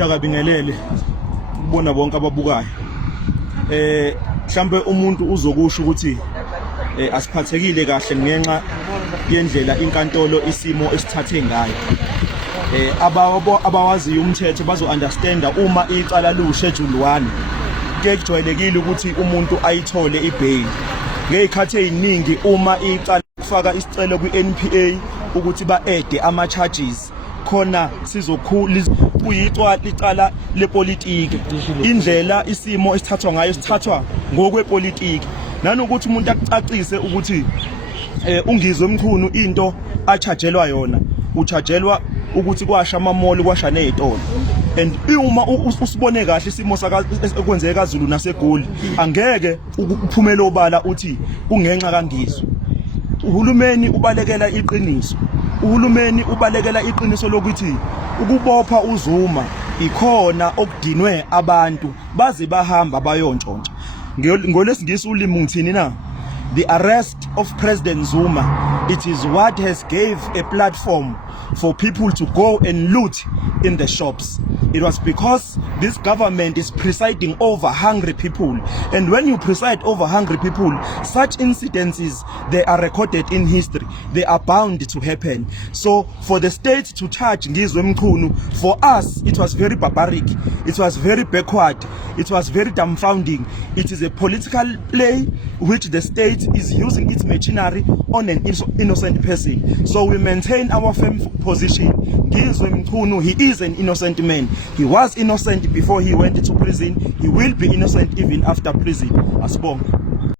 umuntu akabingelele kubona bonke ababukayo. Mhlambe umuntu uzokusho ukuthi asiphathekile kahle ngenxa yendlela inkantolo isimo esithathe ngayo. Abawaziyo umthetho bazo understanda uma icala lu-schedule 1 kujwayelekile ukuthi umuntu ayithole ibail. Ngezikhathi eziningi uma icala kufaka isicelo kwi-NPA ukuthi ba-ede ama-charges khona sizokhula icala lepolitiki. Indlela isimo esithathwa ngayo sithathwa ngokwepolitiki, nanokuthi umuntu akucacise ukuthi ungizwe emkhulu into achajelwa yona, uchajelwa ukuthi kwasha amamoli kwasha nezitolo. And uma usibone kahle isimo ekwenzeka kaZulu naseGoli, angeke uphumele obala uthi ungenxa kangizwe. Uhulumeni ubalekela iqiniso. Uhulumeni ubalekela iqiniso lokuthi ukubopha uZuma ikhona okudinwe abantu baze bahamba bayontshontsha. Ngolesingisi ulimi ngithini na? The arrest of President Zuma, it is what has gave a platform for people to go and loot in the shops. It was because this government is presiding over hungry people, and when you preside over hungry people, such incidences, they are recorded in history. They are bound to happen. So for the state to charge Ngizwe Mkhunu, for us it was very barbaric, it was very backward, it was very dumbfounding. It is a political play which the state is using its machinery on an innocent person. So we maintain our firm position. Ngizwe Mkhunu, he is an innocent man. He was innocent before he went to prison. He will be innocent even after prison. Asibonge.